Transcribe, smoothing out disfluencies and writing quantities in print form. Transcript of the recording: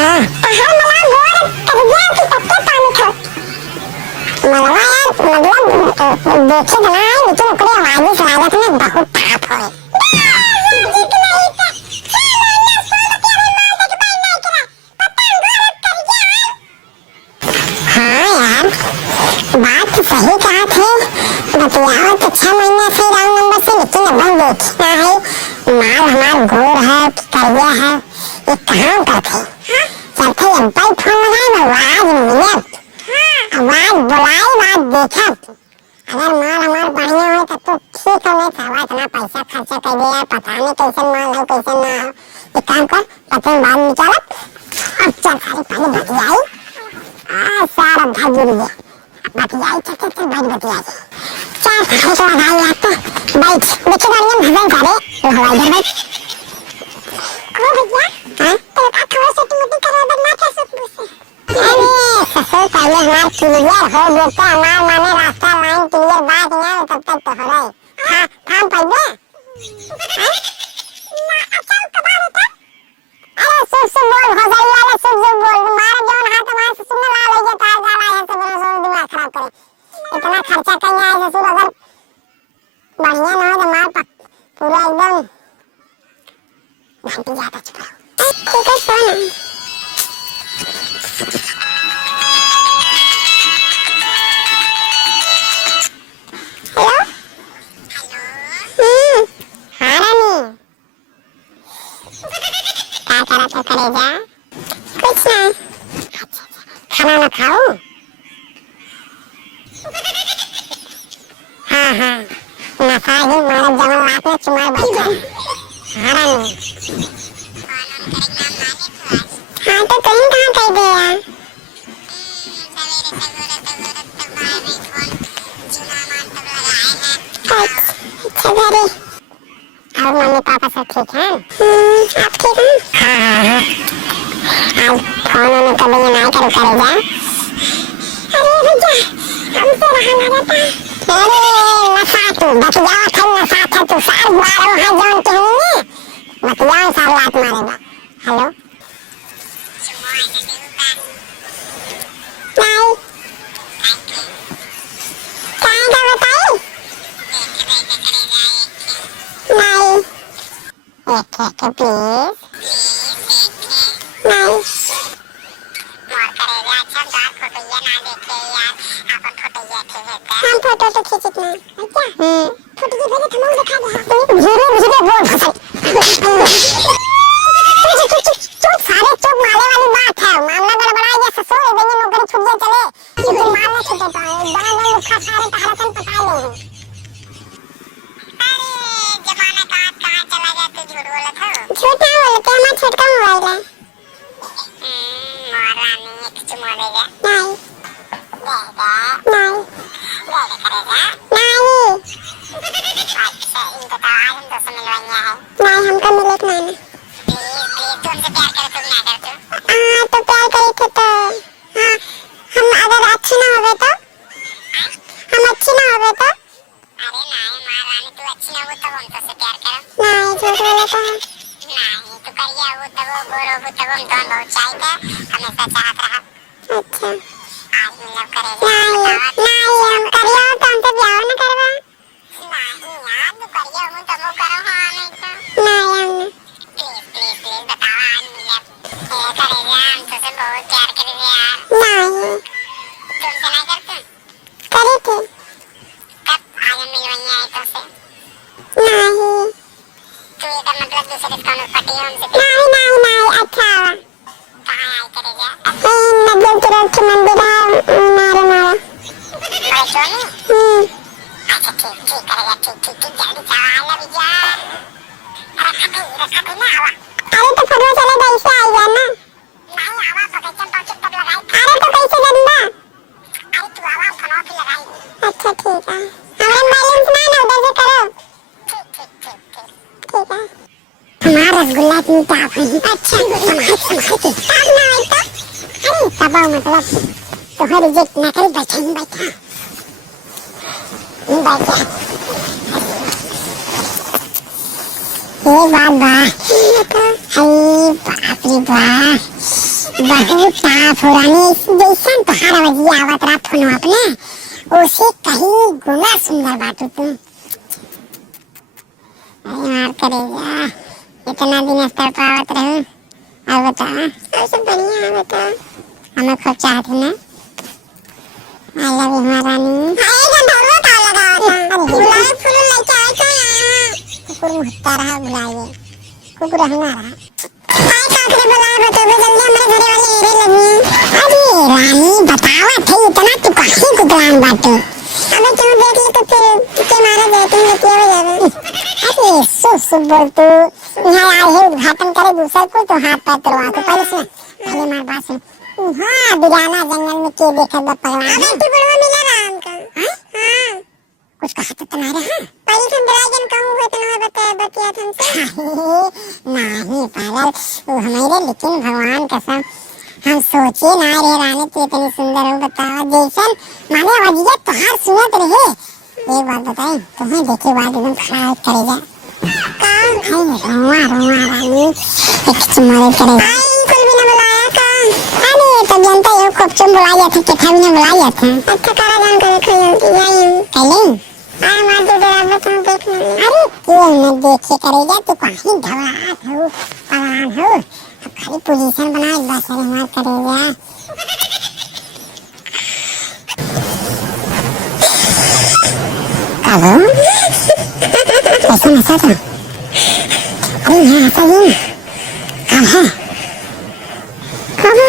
हाँ देखे तो ना लेकिन ओकरे आवाज से लागत में बहुत ताप है। हाँ यार बात तो सही कहा थे, बतियाओ तो 6 महीने से रॉन्ग नंबर से, लेकिन अब देखना है माल हमार गोर है कि करिया है, ये कहाँ करते जब थे अब्बाई फोन लगाए आवाज मिलत, आवाज बुलाई बात देखत, अगर माल हमार बढ़िया हो तब तो ठीक है, नहीं सावा इतना पैसा खर्चा कर दिया, पता नहीं कैसे माल है कैसे ना हो। एक काम कर पता बाहर निकालत और चल सारी पहले बतियाई सारा भाग गिर गया, बतियाई चल भाई बतियाई चल भाई तो लगाई यार तो बैठ देखे गाड़ियाँ भजन करे हवाई घर बैठ को भैया हाँ तो का थोड़ा सा तुम करो बदला क्या सब से अरे ससुर पहले हमार क्लियर हो गया तो हमार माने रास्ता लाइन क्लियर बात ना तब तक तो हो रहा है हाँ काम पहले हाँ ना अच्छा कब आ रहा अरे सुब बोल हो जाई वाला सुब बोल मार जोन हाथ मार से सुन ला ले तार जाला है सब रोज दिमाग खराब करे इतना खर्चा कइया है ससुर अगर बढ़िया ना हो तो मार पूरा एकदम घंटी जाता चुप ठीक है सोना हेलो हाँ रानी क्या करा तो करेगा कुछ ना खाना ना खाओ हाँ हाँ नशा ही मारा जमन रात में चुमार बैठा हाँ रानी हाँ तो तुम कहाँ कह दिया अच्छा घरे और मम्मी पापा सब ठीक हैं आप ठीक हैं हाँ हाँ हाँ आज फोन में कभी ये नहीं करेगा अरे भैया हमसे रहा ना जाता अरे नशा तू बतियावा था नशा था तू सार मारो है जान के होंगे बतियावा सार लात मारेगा हेलो नहीं क्या का बताई नहीं एक प्लीज नहीं हम फोटो तो खींचत ना क्या फोटो की भेजे थमो दिखा दे धीरे धीरे बोल फसल चुप सारे चुप मारे वाली बात है मामला गड़बड़ा गया ससुर देंगे नौकरी छूट जाए चले ये कोई माल ना छूटे पाए बड़ा बड़ा लुखा सारे तहरतन पटा ले अरे जमाना कहां चला गया तू झूठ बोला था झूठ ना बोले क्या मैं छोटका मोबाइल है मारा नहीं एक चुमा देगा नहीं देगा नहीं नहीं अच्छा इनको तो आज हम दोस्त मिलवाएंगे है नहीं हमको मिले ना प्लीज तुमसे प्यार करे तुम ना करते हाँ तो प्यार करे थे तो हाँ हम अगर अच्छे ना होवे तो हम अच्छे ना होवे तो अरे नहीं महारानी तू अच्छी ना हो तब हम तुझसे प्यार करो नहीं झूठ बोले तो नहीं तू करिया वो तब वो गोरो वो तब हम दोनों बहुत चाहते हमेशा चाहत रहा अच्छा आज मिलब करेगा नहीं हम करिया तो हमसे ब्याह ना करवा नहीं यार तू करिया वो तब वो करो हाँ नहीं तो नहीं हम प्लीज बताओ आज मिलब करेगा हम तुझसे बहुत प्यार करेंगे यार नहीं तुमसे नहीं करते करे थे कब आज हम मिलवाएंगे आए तुझसे नहीं तू ये तो मतलब दूसरे कौन पटी है हमसे नहीं अच्छा कहाँ आई करेगा नदियों के रोड के मंदिर है मारे मारा अच्छा ठीक करेगा ठीक जल्दी जाओ आई लव यू रखा ना आवा अरे तो फटवा चलेगा इससे आएगा ना नहीं आवा पकड़ पॉकेट तब लगाई अरे तो कैसे गंदा अरे तू आवा फोन पे लगाई अच्छा ठीक है हमारा बैलेंस ना उधर से करो ठीक है हमारा रसगुल्ला मीठा है अच्छा संभाल ताप ना आए तो अरे तबाव मतलब तुम्हें रिजेक्ट ना करे बैठा बैठा ये बात बा वाह बहुत साफ हो रानी जैसन तोहार आवाज़ आवत रहा फोन अपने उसे कहीं गुना सुंदर बाटू तुम। अरे मार करेगा इतना दिन स्तर पावत रहे। अब बता और सब बढ़िया है। बता हमें खूब चाहती ना। आई लव यू हमारा रानी। आएगा ढोलो का लगा था बुलाए फूल लेके आए कहां कुकुर मुहत्ता रहा बुलाए कुकुर हंगा रहा आए काकरे बुलाए बतो जल्दी हमारे घरे वाले एरे लगी। अरे रानी बतावा थे इतना तू काहे कुकुरान बाटो। अबे क्यों देख ले तो फिर के मारा जाए तुम लेके हो जावे। अरे सो बोल तू यहाँ आए है उद्घाटन करे दूसरे को तो हाथ पैर तोड़वा तो पहले से पहले मार बात सुन। हाँ बिराना जंगल में के देखा बा पगला। अबे तू बड़वा मिला राम का। हां कुछ कहा तो तुम्हारे। हां पहले तुम ड्रैगन कहूं है तो बता बतिया तुमसे नहीं पागल वो हमारे लेकिन भगवान कसम हम सोचे ना रे रानी तू इतनी सुंदर हो। बताओ जैसन माने आवाज़ तोहार सुनत रहे। एक बात बताए तुम्हें देखे बाद एकदम खड़ा करेगा कौन है रोआ रोआ रानी एक चुम्मा करेगा। आई कोई भी ना बुलाया का। अरे तब जनता ये खूब चुम बुलाया था किथा भी ना बुलाया था। अच्छा करा जान करे खोल जाई कले आ मार दे बराबर तुम देख ले। अरे क्यों न देखे करेगा तू कहीं ढवात हो पगलान हो अब खाली पोजीशन बना बस अरे मार करेगा। हेलो ऐसा था अरे यहाँ ऐसा ही कब है कब है